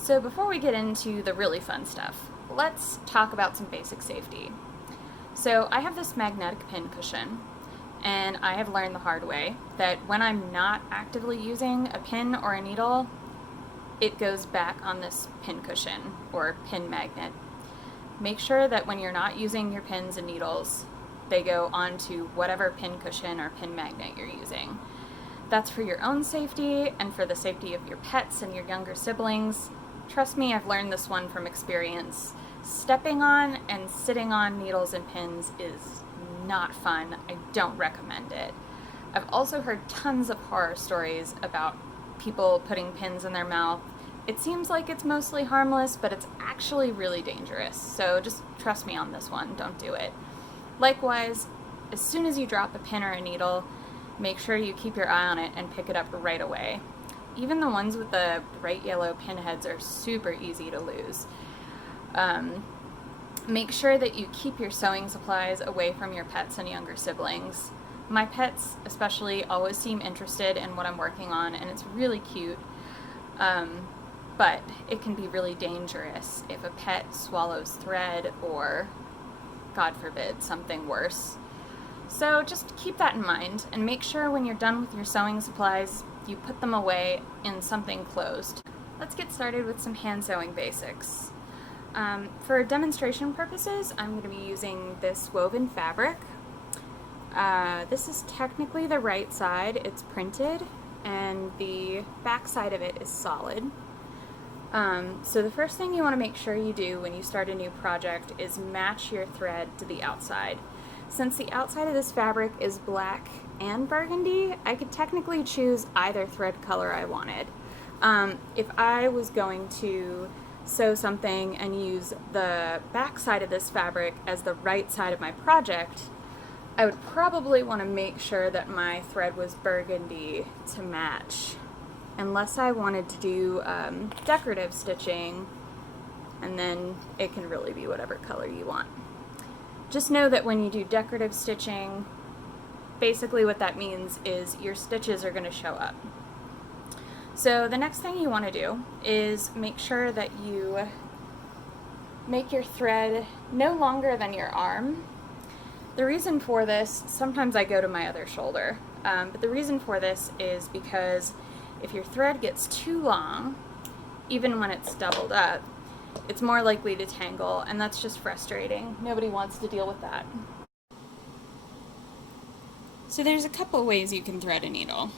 So before we get into the really fun stuff, let's talk about some basic safety. So I have this magnetic pin cushion, and I have learned the hard way that when I'm not actively using a pin or a needle, it goes back on this pin cushion or pin magnet. Make sure that when you're not using your pins and needles, they go onto whatever pin cushion or pin magnet you're using. That's for your own safety and for the safety of your pets and your younger siblings. Trust me, I've learned this one from experience. Stepping on and sitting on needles and pins is not fun. I don't recommend it. I've also heard tons of horror stories about people putting pins in their mouth. It seems like it's mostly harmless, but it's actually really dangerous. So just trust me on this one, don't do it. Likewise, as soon as you drop a pin or a needle, make sure you keep your eye on it and pick it up right away. Even the ones with the bright yellow pinheads are super easy to lose. Make sure that you keep your sewing supplies away from your pets and younger siblings. My pets especially always seem interested in what I'm working on, and it's really cute. But it can be really dangerous if a pet swallows thread or, God forbid, something worse. So just keep that in mind and make sure when you're done with your sewing supplies, you put them away in something closed. Let's get started with some hand sewing basics. For demonstration purposes, I'm going to be using this woven fabric. This is technically the right side, it's printed, and the back side of it is solid. So the first thing you want to make sure you do when you start a new project is match your thread to the outside. Since the outside of this fabric is black and burgundy, I could technically choose either thread color I wanted. If I was going to sew something and use the back side of this fabric as the right side of my project, I would probably want to make sure that my thread was burgundy to match, unless I wanted to do decorative stitching, and then it can really be whatever color you want. Just know that when you do decorative stitching, basically what that means is your stitches are going to show up. So the next thing you want to do is make sure that you make your thread no longer than your arm. The reason for this, sometimes I go to my other shoulder, but the reason for this is because if your thread gets too long, even when it's doubled up, it's more likely to tangle, and that's just frustrating. Nobody wants to deal with that. So there's a couple ways you can thread a needle.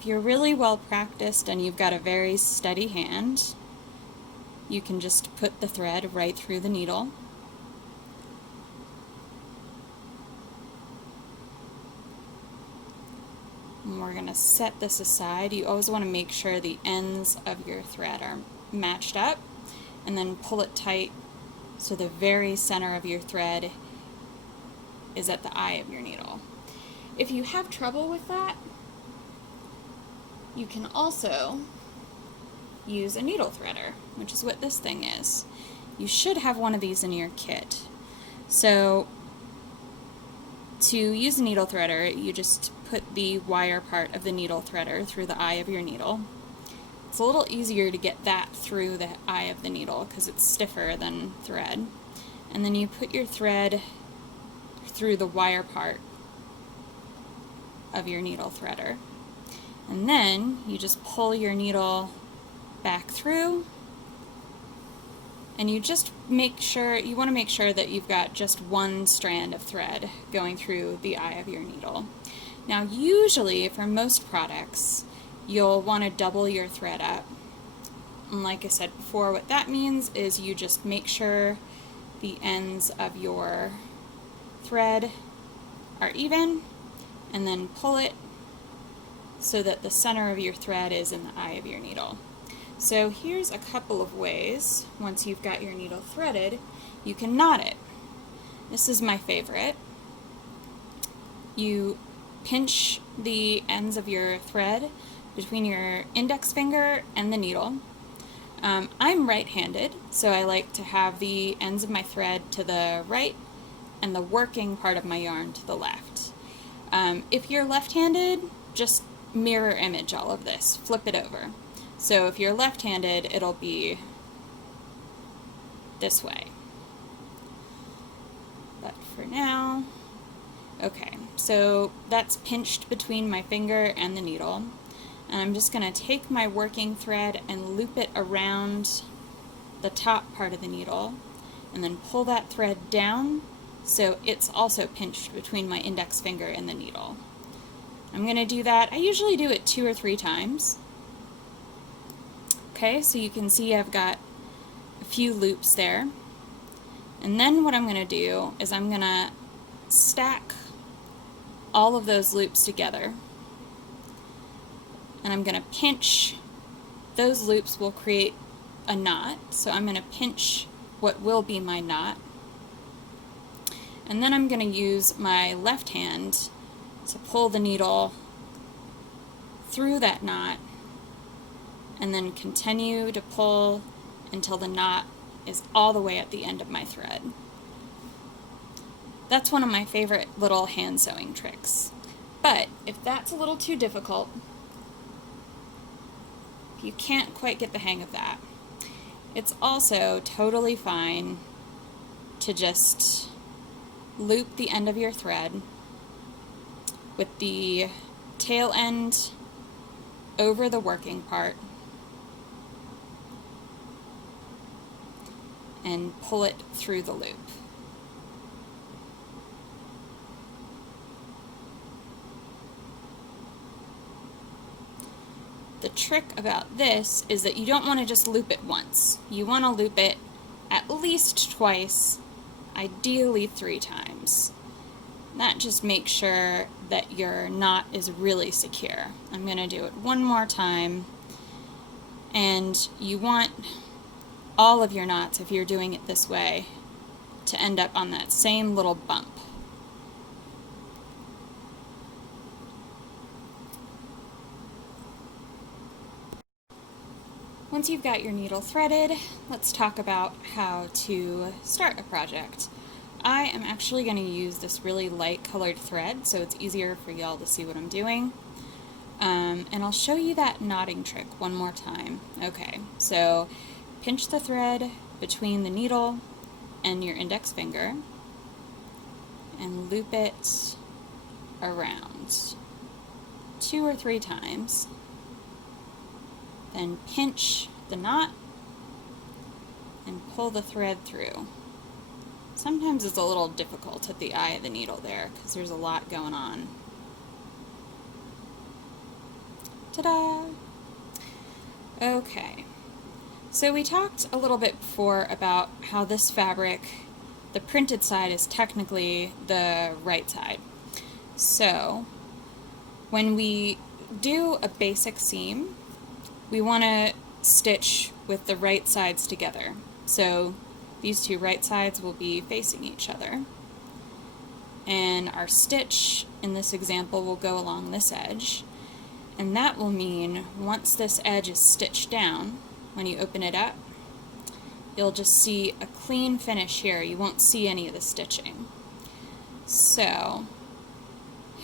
If you're really well practiced and you've got a very steady hand, you can just put the thread right through the needle. And we're going to set this aside. You always want to make sure the ends of your thread are matched up, and then pull it tight so the very center of your thread is at the eye of your needle. If you have trouble with that, you can also use a needle threader, which is what this thing is. You should have one of these in your kit. So to use a needle threader, you just put the wire part of the needle threader through the eye of your needle. It's a little easier to get that through the eye of the needle because it's stiffer than thread. And then you put your thread through the wire part of your needle threader. And then you just pull your needle back through, and you just make sure, you want to make sure that you've got just one strand of thread going through the eye of your needle. Now usually for most products you'll want to double your thread up, and like I said before, what that means is you just make sure the ends of your thread are even, and then pull it so that the center of your thread is in the eye of your needle. So here's a couple of ways, once you've got your needle threaded, you can knot it. This is my favorite. You pinch the ends of your thread between your index finger and the needle. I'm right-handed, so I like to have the ends of my thread to the right and the working part of my yarn to the left. If you're left-handed, just mirror image all of this, flip it over. So if you're left-handed, it'll be this way. But for now, okay, so that's pinched between my finger and the needle. And I'm just going to take my working thread and loop it around the top part of the needle, and then pull that thread down so it's also pinched between my index finger and the needle. I'm going to do that. I usually do it 2 or 3 times. Okay, so you can see I've got a few loops there. And then what I'm going to do is I'm going to stack all of those loops together. And I'm going to pinch. Those loops will create a knot. So I'm going to pinch what will be my knot. And then I'm going to use my left hand to pull the needle through that knot and then continue to pull until the knot is all the way at the end of my thread. That's one of my favorite little hand sewing tricks. But if that's a little too difficult, if you can't quite get the hang of that, it's also totally fine to just loop the end of your thread with the tail end over the working part and pull it through the loop. The trick about this is that you don't want to just loop it once. You want to loop it at least twice, ideally 3 times. That just makes sure that your knot is really secure. I'm going to do it one more time, and you want all of your knots, if you're doing it this way, to end up on that same little bump. Once you've got your needle threaded, let's talk about how to start a project. I am actually going to use this really light colored thread so it's easier for y'all to see what I'm doing. And I'll show you that knotting trick one more time. Okay, so pinch the thread between the needle and your index finger and loop it around 2 or 3 times. Then pinch the knot and pull the thread through. Sometimes it's a little difficult at the eye of the needle there because there's a lot going on. Ta-da! Okay, so we talked a little bit before about how this fabric, the printed side, is technically the right side. So when we do a basic seam, we want to stitch with the right sides together. So these 2 right sides will be facing each other. And our stitch in this example will go along this edge. And that will mean once this edge is stitched down, when you open it up, you'll just see a clean finish here. You won't see any of the stitching. So,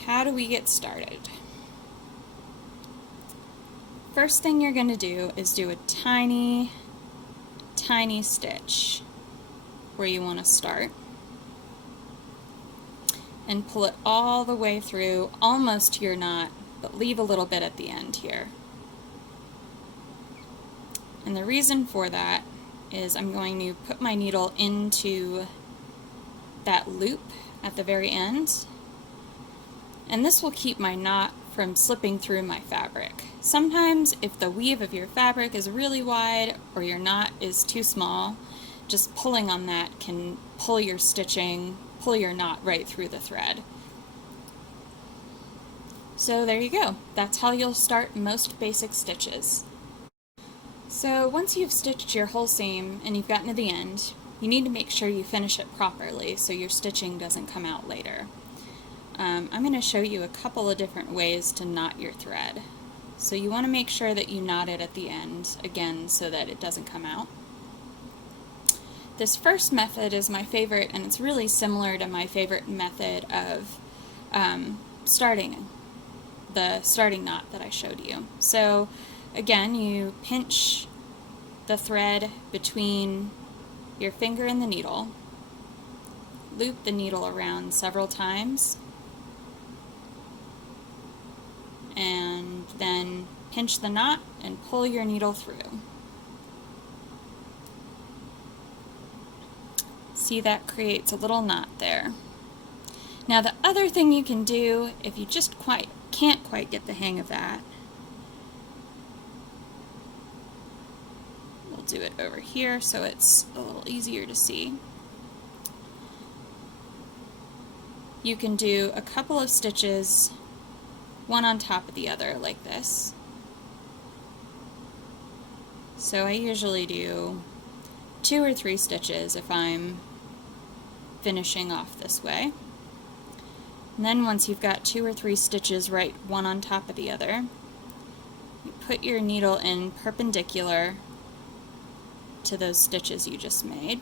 how do we get started? First thing you're going to do is do a tiny, tiny stitch where you want to start and pull it all the way through, almost to your knot, but leave a little bit at the end here. And the reason for that is I'm going to put my needle into that loop at the very end, and this will keep my knot from slipping through my fabric. Sometimes if the weave of your fabric is really wide or your knot is too small, just pulling on that can pull your stitching, pull your knot right through the thread. So there you go. That's how you'll start most basic stitches. So once you've stitched your whole seam and you've gotten to the end, you need to make sure you finish it properly so your stitching doesn't come out later. I'm going to show you a couple of different ways to knot your thread. So you want to make sure that you knot it at the end, again, so that it doesn't come out. This first method is my favorite, and it's really similar to my favorite method of starting the starting knot that I showed you. So Again, you pinch the thread between your finger and the needle, loop the needle around several times, and then pinch the knot and pull your needle through. See, that creates a little knot there. Now the other thing you can do, if you just can't quite get the hang of that, we'll do it over here so it's a little easier to see. You can do a couple of stitches, one on top of the other, like this. So I usually do 2 or 3 stitches if I'm finishing off this way. And then once you've got 2 or 3 stitches right one on top of the other, you put your needle in perpendicular to those stitches you just made.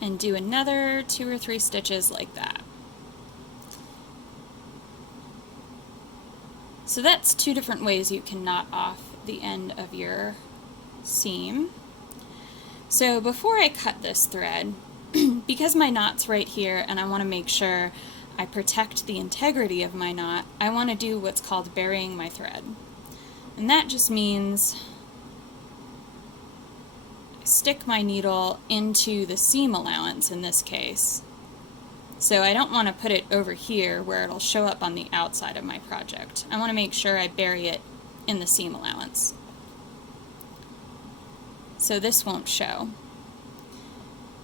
And do another 2 or 3 stitches like that. So that's 2 different ways you can knot off the end of your seam. So before I cut this thread, because my knot's right here and I want to make sure I protect the integrity of my knot, I want to do what's called burying my thread. And that just means stick my needle into the seam allowance in this case. So I don't want to put it over here where it'll show up on the outside of my project. I want to make sure I bury it in the seam allowance, so this won't show.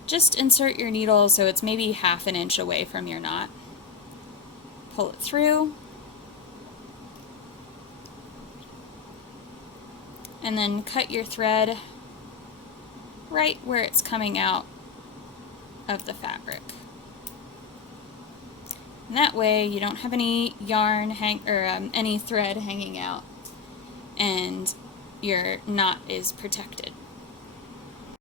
Just insert your needle so it's maybe 1/2 inch away from your knot. Pull it through, and then cut your thread right where it's coming out of the fabric. And that way you don't have any yarn any thread hanging out, and your knot is protected.